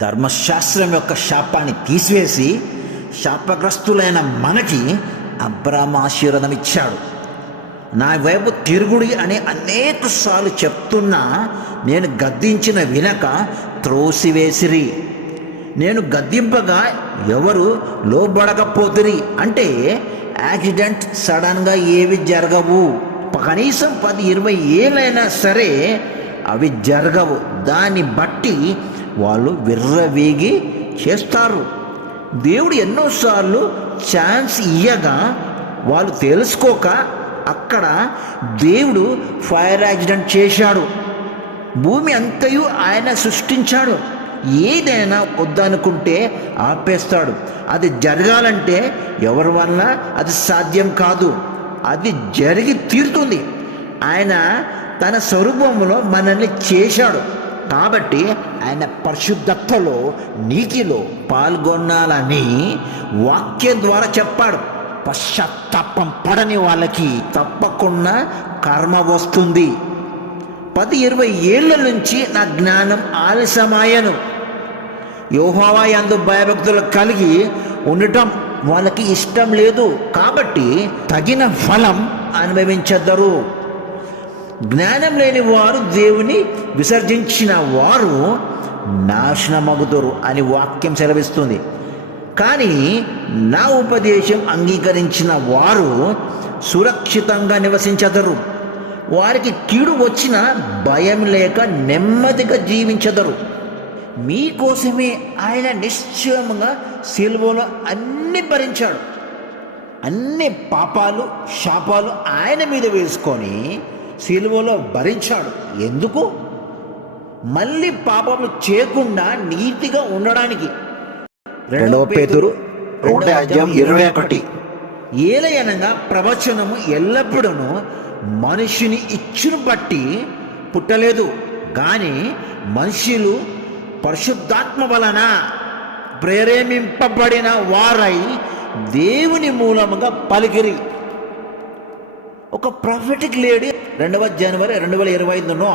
ధర్మశాస్త్రం యొక్క శాపాన్ని తీసివేసి శాపగ్రస్తులైన మనకి అబ్రామ ఆశీర్వాదం ఇచ్చాడు. నా వైపు తిరుగుడి అని అనేక సార్లు చెప్తున్నా నేను గద్దించిన వినక త్రోసివేసిరి. నేను గద్దింపగా ఎవరు లోబడకపోతురి అంటే యాక్సిడెంట్ సడన్గా ఏవి జరగవు. కనీసం పది ఇరవై ఏళ్ళైనా సరే అవి జరగవు. దాన్ని బట్టి వాళ్ళు విర్రవీగి చేస్తారు. దేవుడు ఎన్నోసార్లు ఛాన్స్ ఇయ్యగా వాళ్ళు తెలుసుకోక అక్కడ దేవుడు ఫైర్ యాక్సిడెంట్ చేశాడు. భూమి అంతయు ఆయన సృష్టించాడు. ఏదైనా వద్దనుకుంటే ఆపేస్తాడు. అది జరగాలంటే ఎవరి వల్ల? అది సాధ్యం కాదు. అది జరిగి తీరుతుంది. ఆయన తన స్వరూపంలో మనల్ని చేశాడు. కాబట్టి ఆయన పరిశుద్ధతలో నీతిలో పాల్గొనాలని వాక్యం ద్వారా చెప్పాడు. పశ్చాత్తాపం పడని వాళ్ళకి తప్పకుండా కర్మ వస్తుంది. పది ఇరవై ఏళ్ళ నుంచి నా జ్ఞానం ఆలస్యమాయను. యోహోవా అందు భయభక్తులు కలిగి ఉండటం వాళ్ళకి ఇష్టం లేదు. కాబట్టి తగిన ఫలం అనుభవించద్దరు జ్ఞానం లేని వారు దేవుని విసర్జించిన వారు నాశనమగుతురు అని వాక్యం సెలవిస్తుంది. కానీ నా ఉపదేశం అంగీకరించిన వారు సురక్షితంగా నివసించదరు. వారికి కీడు వచ్చిన భయం లేక నెమ్మదిగా జీవించదరు. మీకోసమే ఆయన నిశ్చయముగా సిల్వలో అన్ని భరించాడు. అన్ని పాపాలు శాపాలు ఆయన మీద వేసుకొని సిలువలో భరించాడు. ఎందుకు? మళ్ళీ పాపములు చేయకుండా నీతిగా ఉండడానికి. రెండవ పేతురు ఇరవై ఒకటి. ఏలయనగా ప్రవచనము ఎల్లప్పుడూ మనిషిని ఇచ్చును బట్టి పుట్టలేదు. కానీ మనుషులు పరిశుద్ధాత్మ వలన ప్రేరేమింపబడిన వారై దేవుని మూలముగా పలికిరి. ఒక ప్రొఫెటిక్ లేడీ రెండవ జనవరి రెండు వేల ఇరవై ఐదులో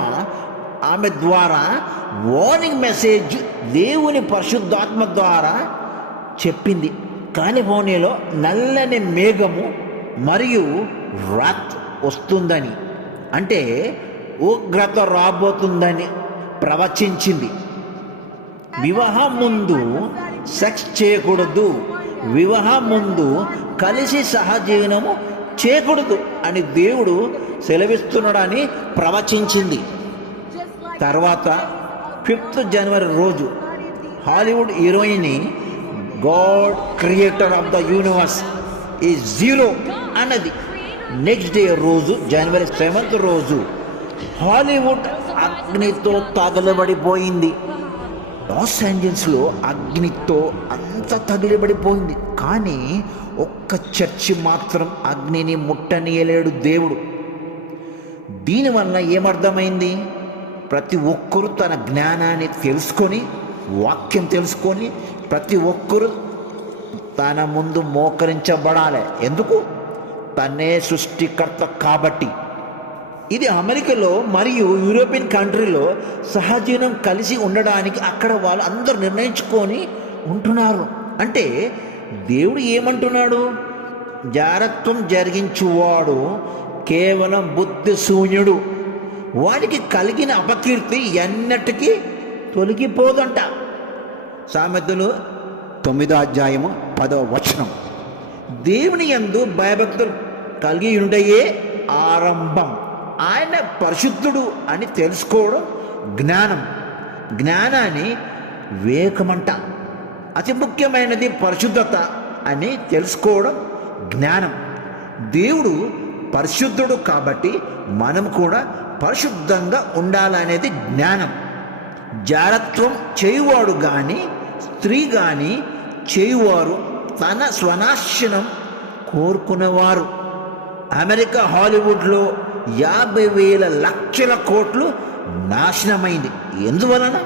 ఆమె ద్వారా వార్నింగ్ మెసేజ్ దేవుని పరిశుద్ధాత్మ ద్వారా చెప్పింది. కాలిఫోర్నియాలో నల్లని మేఘము మరియు రాత్ వస్తుందని అంటే ఉగ్రత రాబోతుందని ప్రవచించింది. వివాహం ముందు సెక్స్ చేయకూడదు. వివాహం ముందు కలిసి సహజీవనము చేయకూడదు అని దేవుడు సెలవిస్తున్నాడని ప్రవచించింది. తర్వాత ఫిఫ్త్ జనవరి రోజు Hollywood heroine god creator of the universe ఈ జీరో అన్నది. నెక్స్ట్ డే రోజు జనవరి సెవెంత్ రోజు హాలీవుడ్ అగ్నితో తగలబడిపోయింది. లాస్ ఏంజల్స్లో అగ్నితో అంత తగిలిబడిపోయింది. కానీ ఒక్క చర్చి మాత్రం అగ్నిని ముట్టనీయలేడు దేవుడు. దీనివల్ల ఏమర్థమైంది? ప్రతి ఒక్కరూ తన జ్ఞానాన్ని తెలుసుకొని వాక్యం తెలుసుకొని ప్రతి ఒక్కరూ తన ముందు మోకరించబడాలి. ఎందుకు? తనే సృష్టికర్త కాబట్టి. ఇది అమెరికాలో మరియు యూరోపియన్ కంట్రీలో సహజీవనం కలిసి ఉండడానికి అక్కడ వాళ్ళు అందరూ నిర్ణయించుకొని ఉంటున్నారు. అంటే దేవుడు ఏమంటున్నాడు? జారత్వం జరిగించువాడు కేవలం బుద్ధి శూన్యుడు వాడికి కలిగిన అపకీర్తి ఎన్నటికీ తొలగిపోదంట. సామెతలు తొమ్మిదో అధ్యాయము పదో వచనం. దేవుని యందు భయభక్తులు కలిగి ఉండయే ఆరంభం. ఆయన పరిశుద్ధుడు అని తెలుసుకోవడం జ్ఞానం. జ్ఞానాన్ని వివేకమంట అతి ముఖ్యమైనది పరిశుద్ధత అని తెలుసుకోవడం జ్ఞానం. దేవుడు పరిశుద్ధుడు కాబట్టి మనం కూడా పరిశుద్ధంగా ఉండాలనేది జ్ఞానం. జారత్వం చేయువాడు కానీ స్త్రీ కానీ చేయువారు తన స్వనాశనం కోరుకునేవారు. అమెరికా హాలీవుడ్లో యాభై వేల లక్షల కోట్లు నాశనమైంది. ఎందువలన?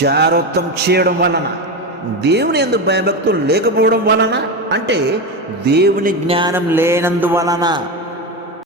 జాగ్రత్తం చేయడం వలన. దేవుని ఎందు భయభక్తులు లేకపోవడం వలన? అంటే దేవుని జ్ఞానం లేనందువలన